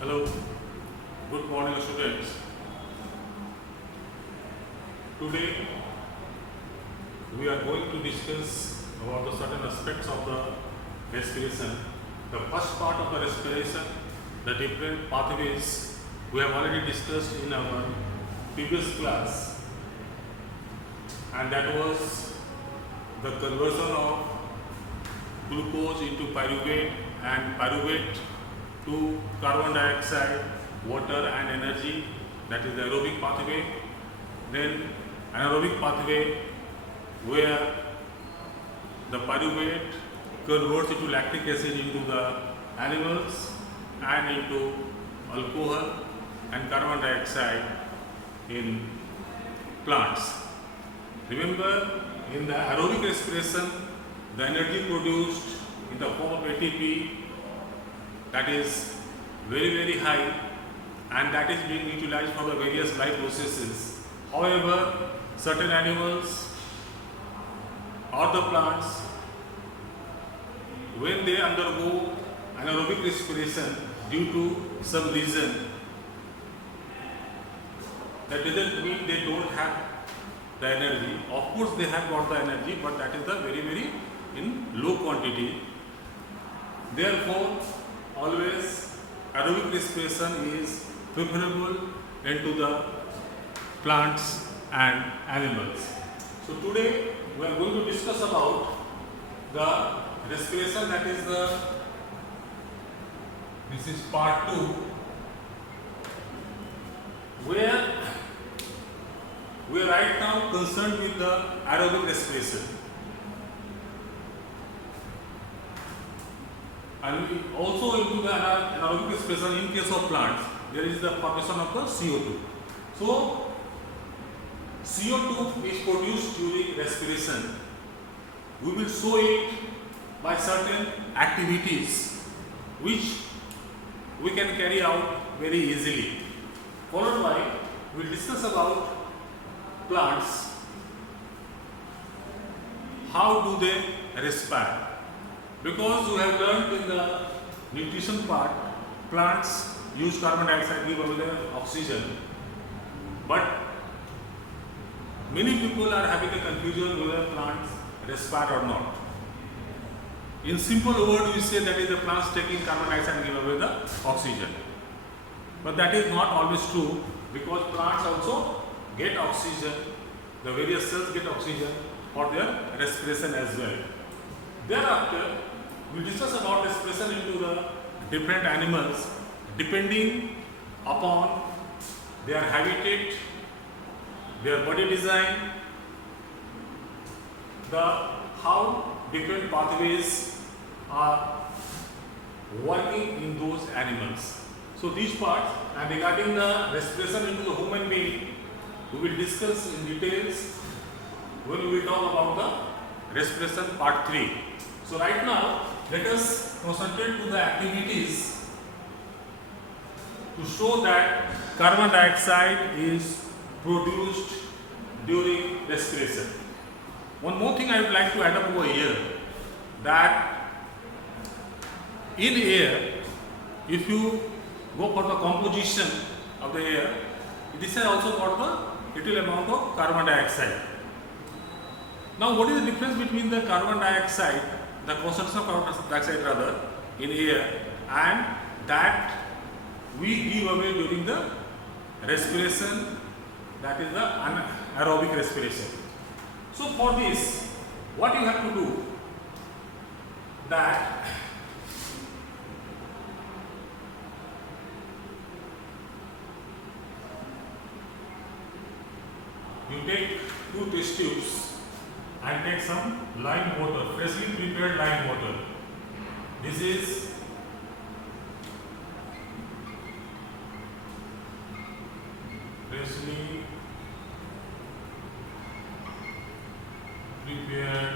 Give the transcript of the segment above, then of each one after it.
Hello, good morning students. Today we are going to discuss about the certain aspects of the respiration. The first part of the respiration, the different pathways we have already discussed in our previous class, and that was the conversion of glucose into pyruvate and pyruvate to carbon dioxide, water and energy, that is the aerobic pathway. Then anaerobic pathway where the pyruvate converts into lactic acid into the animals and into alcohol and carbon dioxide in plants. Remember, in the aerobic respiration, the energy produced in the form of ATP, that is very high, and that is being utilized for the various life processes. However, certain animals or the plants, when they undergo anaerobic respiration due to some reason, that doesn't mean they don't have the energy. Of course they have got the energy, but that is the very in low quantity. Therefore, always aerobic respiration is preferable into the plants and animals. So today we are going to discuss about the respiration, that is this is part 2, where we are right now concerned with the aerobic respiration. And we also into the anaerobic respiration in case of plants, there is the formation of the CO2. So, CO2 is produced during respiration. We will show it by certain activities which we can carry out very easily. Followed by, we will discuss about plants. How do they respire? Because we have learned in the nutrition part, plants use carbon dioxide, give away the oxygen. But many people are having a confusion whether plants respire or not. In simple word, we say that is the plants taking carbon dioxide and give away the oxygen. But that is not always true, because plants also get oxygen, the various cells get oxygen for their respiration as well. Thereafter, we discuss about respiration into the different animals depending upon their habitat, their body design, how different pathways are working in those animals. So these parts, and regarding the respiration into the human being, we will discuss in details when we will talk about the respiration part 3. So right now, let us concentrate to the activities to show that carbon dioxide is produced during respiration. One more thing I would like to add up over here, that in air, if you go for the composition of the air, this has also got the little amount of carbon dioxide. Now, what is the difference between the carbon dioxide, the concentration of carbon dioxide rather in air, and that we give away during the respiration, that is the anaerobic respiration. So for this, what you have to do, that you take 2 test tubes and take some lime water, freshly prepared lime water. This is freshly prepared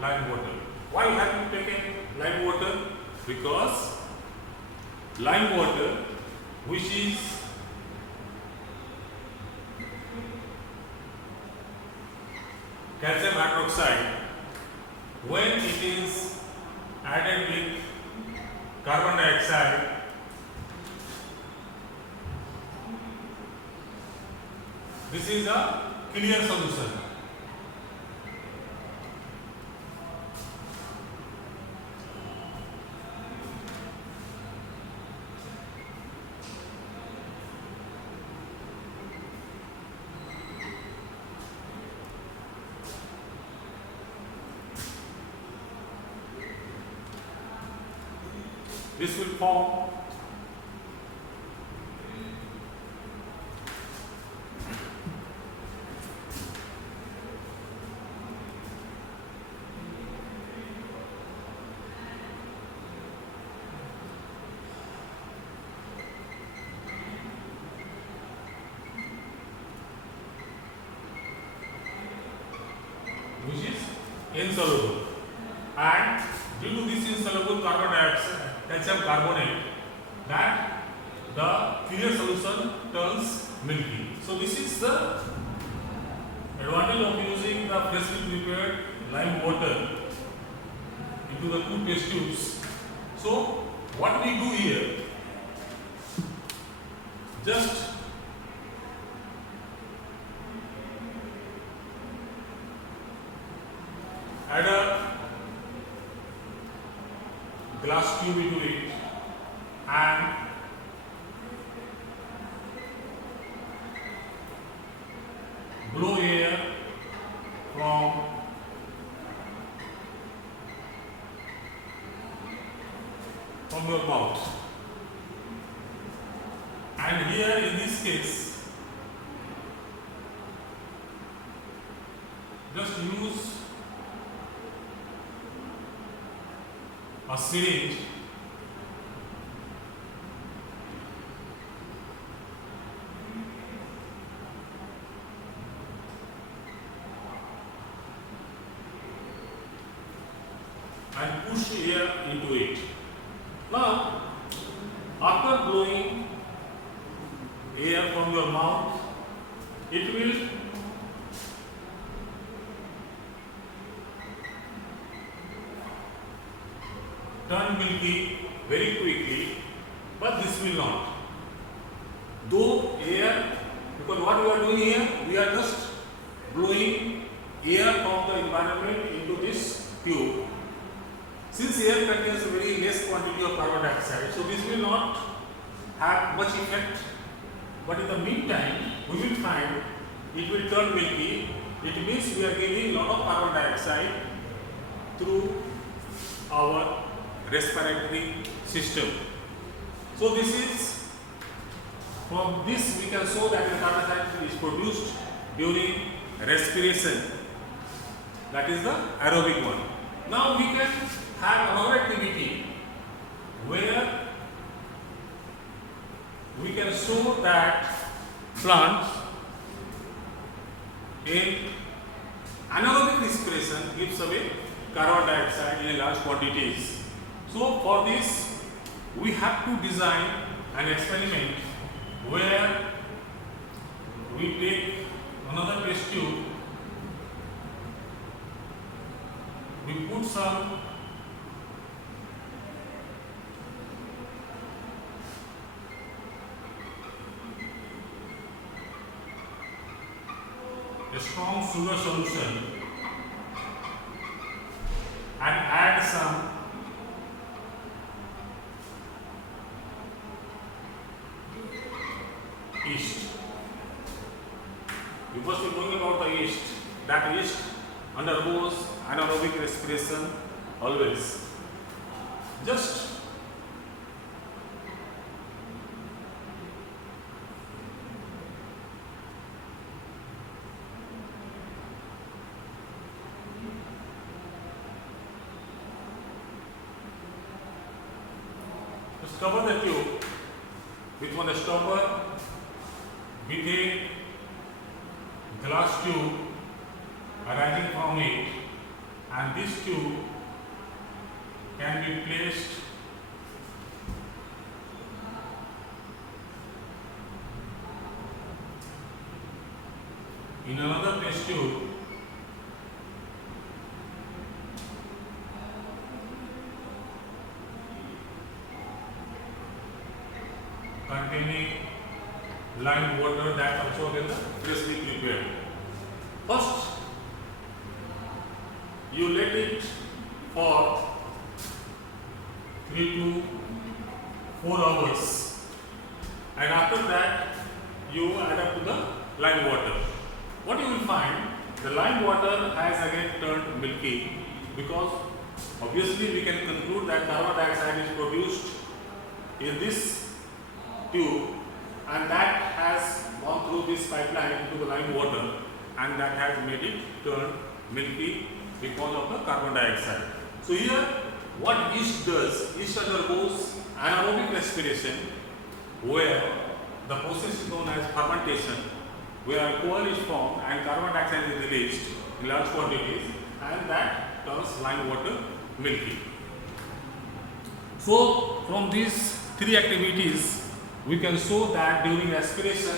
lime water. Why have you taken lime water? Because lime water, which is calcium hydroxide, when it is added with carbon dioxide, this is a clear solution. This will form which is insoluble, and due to this insoluble carbon dioxide, calcium carbonate, that the clear solution turns milky. So this is the advantage of using the freshly prepared lime water into the two test tubes. So what we do here, just add a glass tube into it and blow air from your mouth. And here in this case, just use a syringe and push air into it. Now, after blowing air from your mouth, it will turn milky very quickly, but this will not. Though air, because what we are doing here, we are just blowing air from the environment into this tube. Since air contains a very less quantity of carbon dioxide, so this will not have much effect. But in the meantime, we will find it will turn milky. It means we are giving a lot of carbon dioxide through our respiratory system. So this is, from this we can show that the carbon dioxide is produced during respiration. That is the aerobic one. Now we can have another activity where we can show that plants in anaerobic respiration gives away carbon dioxide in large quantities. So for this we have to design an experiment where we take another test tube, we put some a strong sugar solution and add some yeast. You must be knowing about the yeast. That yeast undergoes anaerobic respiration always. Just cover the tube with one stopper with a glass tube arising from it, and this tube can be placed in another test tube lime water, that also again the freshly prepared. First, you let it for 3 to 4 hours, and after that you add up to the lime water. What you will find, the lime water has again turned milky, because obviously we can conclude that carbon dioxide is produced in this tube, and that has gone through this pipeline into the lime water, and that has made it turn milky because of the carbon dioxide. So here what yeast does, yeast undergoes anaerobic respiration, where the process is known as fermentation, where alcohol is formed and carbon dioxide is released in large quantities, and that turns lime water milky. So from these three activities we can show that during respiration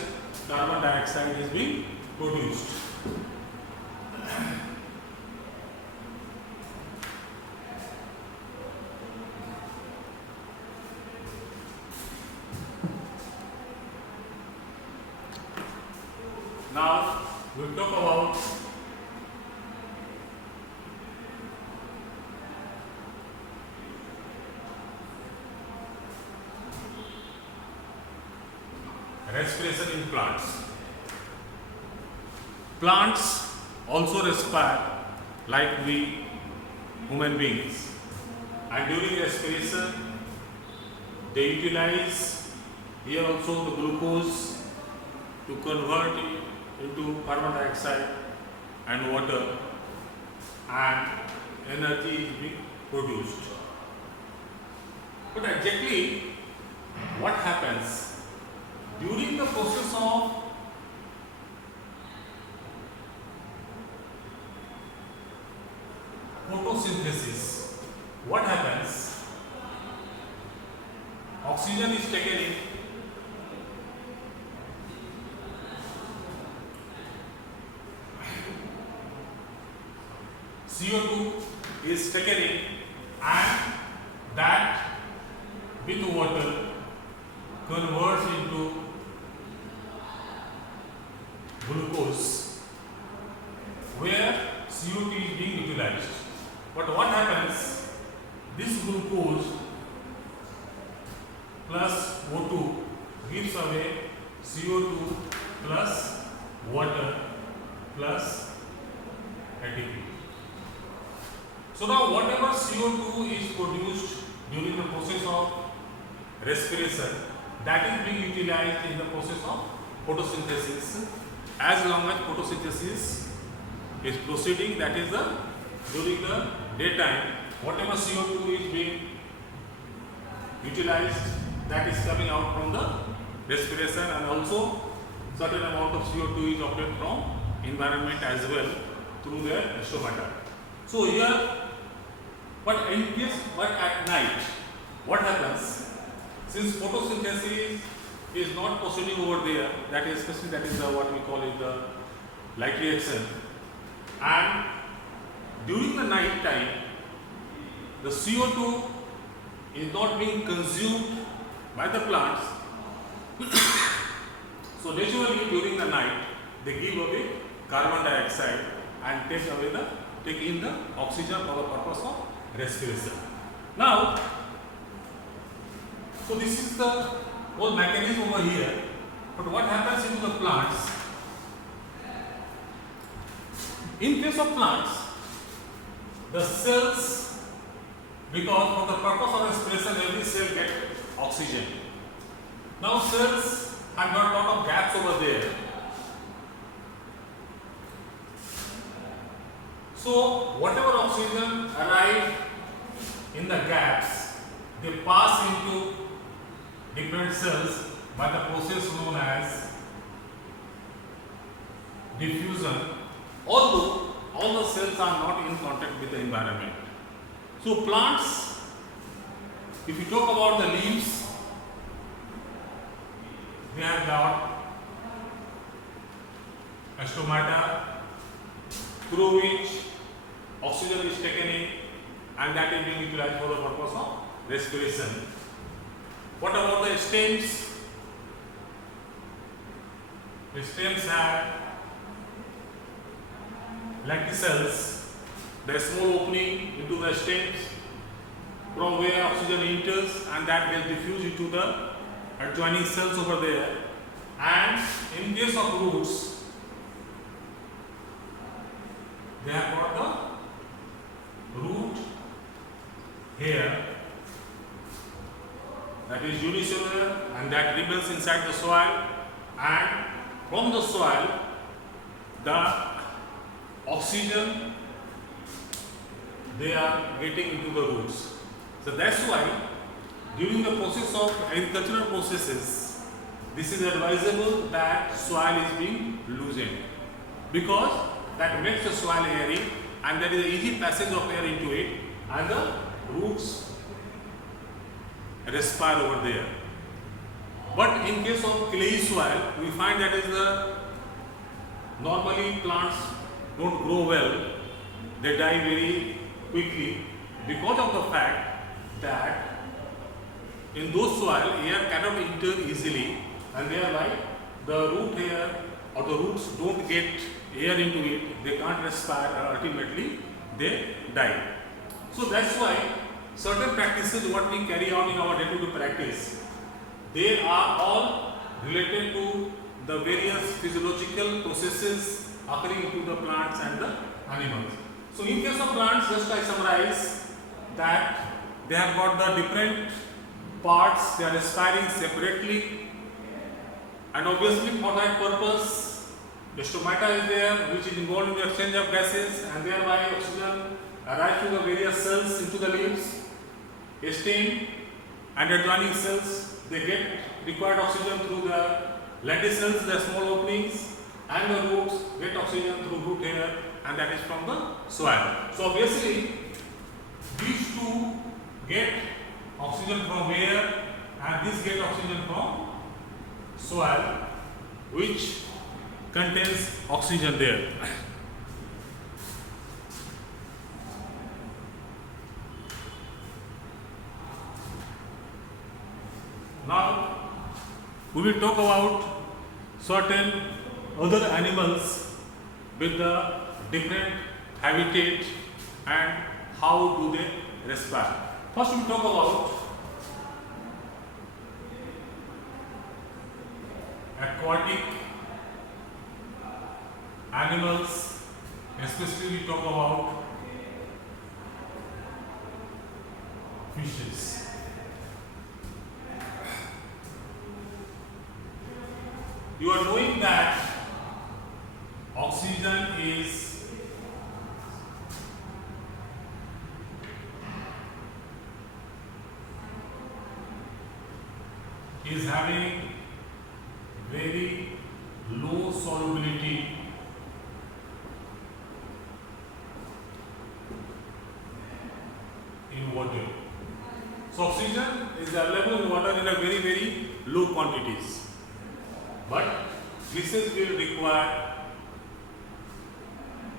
carbon dioxide is being produced. Now we'll talk about respiration in plants. Plants also respire like we human beings, and during respiration they utilize here also the glucose to convert it into carbon dioxide and water, and energy is being produced. But exactly what happens during the process of photosynthesis? What happens? Oxygen is taken in, CO2 is taken in, and that with water converts into glucose, where CO2 is being utilized. But what happens? This glucose plus O2 gives away CO2 plus water plus ATP. So now whatever CO2 is produced during the process of respiration, that is being utilized in the process of photosynthesis. As long as photosynthesis is proceeding, that is during the daytime, whatever CO2 is being utilized, that is coming out from the respiration, and also certain amount of CO2 is obtained from environment as well through their stomata. So here, but at night, what happens? Since photosynthesis is not proceeding over there, that is especially what we call it the light reaction, and during the night time the CO2 is not being consumed by the plants. So naturally during the night they give away carbon dioxide and take in the oxygen for the purpose of respiration. Now, so this is the whole mechanism over here. But what happens into the plants? In case of plants, the cells, because for the purpose of respiration every cell gets oxygen. Now cells have got a lot of gaps over there. So whatever oxygen arrive in the gaps, they pass into different cells by the process known as diffusion, although all the cells are not in contact with the environment. So plants, if you talk about the leaves, they have got a stomata through which oxygen is taken in, and that is being utilized for the purpose of respiration. What about the stems? The stems have lenticels, the small opening into the stems from where oxygen enters and that gets diffused into the adjoining cells over there. And in case of roots, they have got the root hair that is unicellular and that remains inside the soil, and from the soil the oxygen they are getting into the roots. So that's why during the process of agricultural processes, this is advisable that soil is being loosened, because that makes the soil airy and there is an easy passage of air into it and the roots respire over there. But in case of clay soil, we find that is the normally plants don't grow well, they die very quickly because of the fact that in those soil air cannot enter easily and thereby the root hair or the roots don't get air into it, they can't respire and ultimately they die. So that's why certain practices what we carry on in our day-to-day practice, they are all related to the various physiological processes occurring into the plants and the animals. So in case of plants, just I summarize that they have got the different parts, they are respiring separately, and obviously for that purpose the stomata is there which is involved in the exchange of gases and thereby oxygen arrives to the various cells into the leaves. Stem and adjoining cells, they get required oxygen through the lenticels, the small openings, and the roots get oxygen through root hair, and that is from the soil. So obviously these two get oxygen from where, and this get oxygen from soil which contains oxygen there. Now we will talk about certain other animals with the different habitat and how do they respire. First we will talk about aquatic animals, especially we talk about fishes. You are knowing that oxygen is having very low solubility in water. So oxygen is available in water in a very low quantities. But fishes will require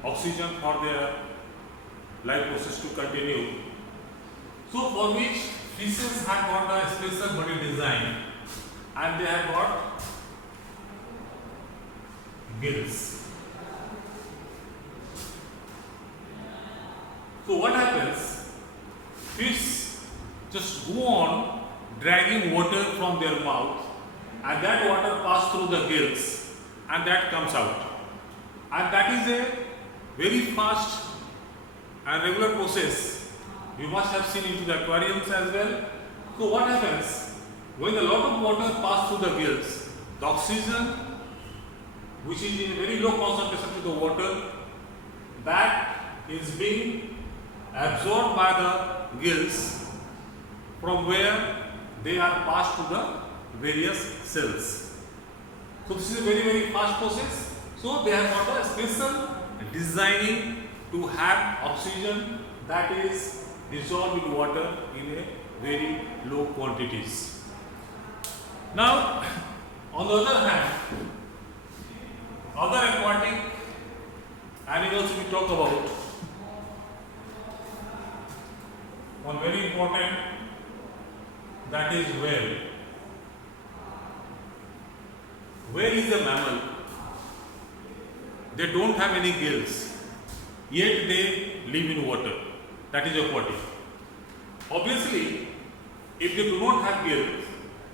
oxygen for their life process to continue. So for which fishes have got a special body design and they have got gills. So what happens? Fish just go on dragging water from their mouth, and that water passes through the gills and that comes out, and that is a very fast and regular process. You must have seen into the aquariums as well. So what happens when a lot of water passes through the gills, the oxygen which is in very low concentration to the water, that is being absorbed by the gills from where they are passed to the various cells. So this is a very fast process. So they have got a special designing to have oxygen that is dissolved in water in a very low quantities. Now on the other hand, other aquatic animals we talk about, one very important, that is whale. Whale is a mammal they don't have any gills, yet they live in water. That is aquatic. Obviously, if they do not have gills,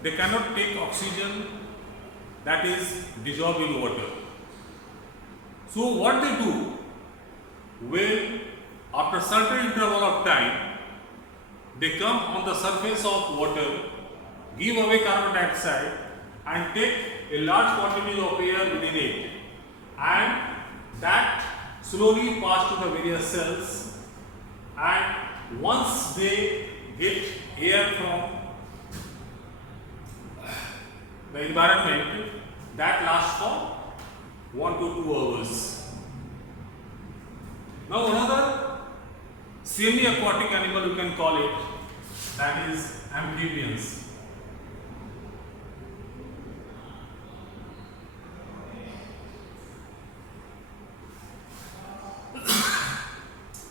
they cannot take oxygen that is dissolved in water. So what they do, when after certain interval of time, they come on the surface of water, give away carbon dioxide and take a large quantity of air within it, and that slowly pass to the various cells, and once they get air from the environment, that lasts for 1 to 2 hours. Now another semi-aquatic animal you can call it, that is amphibians.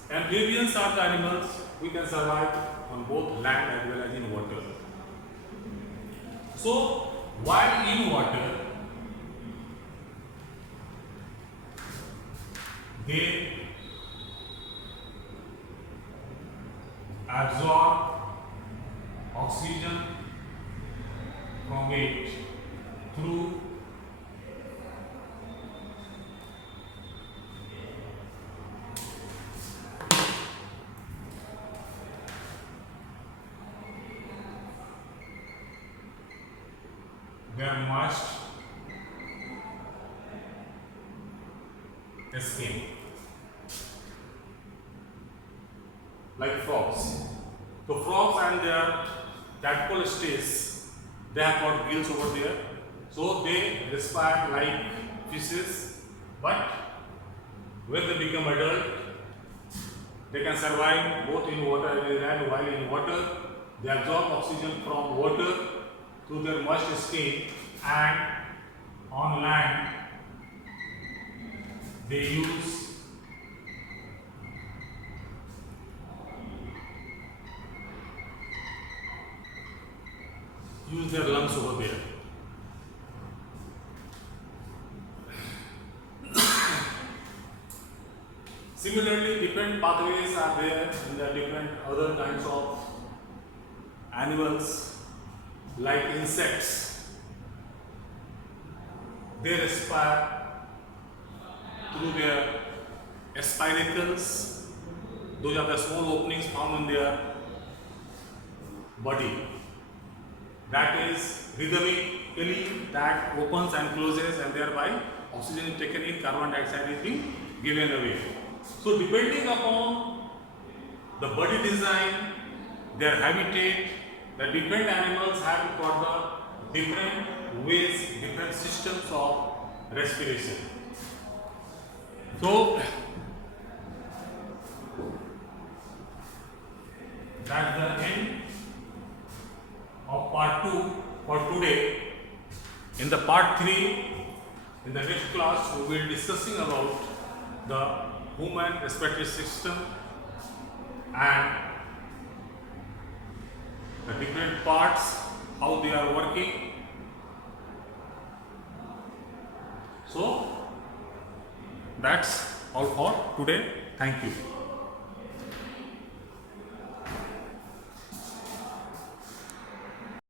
Amphibians are the animals who can survive on both land as well as in water. So while in water, they absorb oxygen from it through their moist skin, like frogs. So frogs and their tadpole stage, they have got gills over there, so they respire like fishes, but when they become adult, they can survive both in water and land. While in water, they absorb oxygen from water through their moist skin, and on land they use their lungs over there. Similarly, different pathways are there in the different other kinds of animals, like insects. They respire through their spiracles. Those are the small openings found in their body. That is rhythmically that opens and closes, and thereby oxygen is taken in, carbon dioxide is being given away. So depending upon the body design, their habitat, the different animals have got the different ways, different systems of respiration. So that's the end of part 2 for today. In the part 3, in the next class, we will be discussing about the human respiratory system and the different parts, how they are working. So that's all for today. Thank you.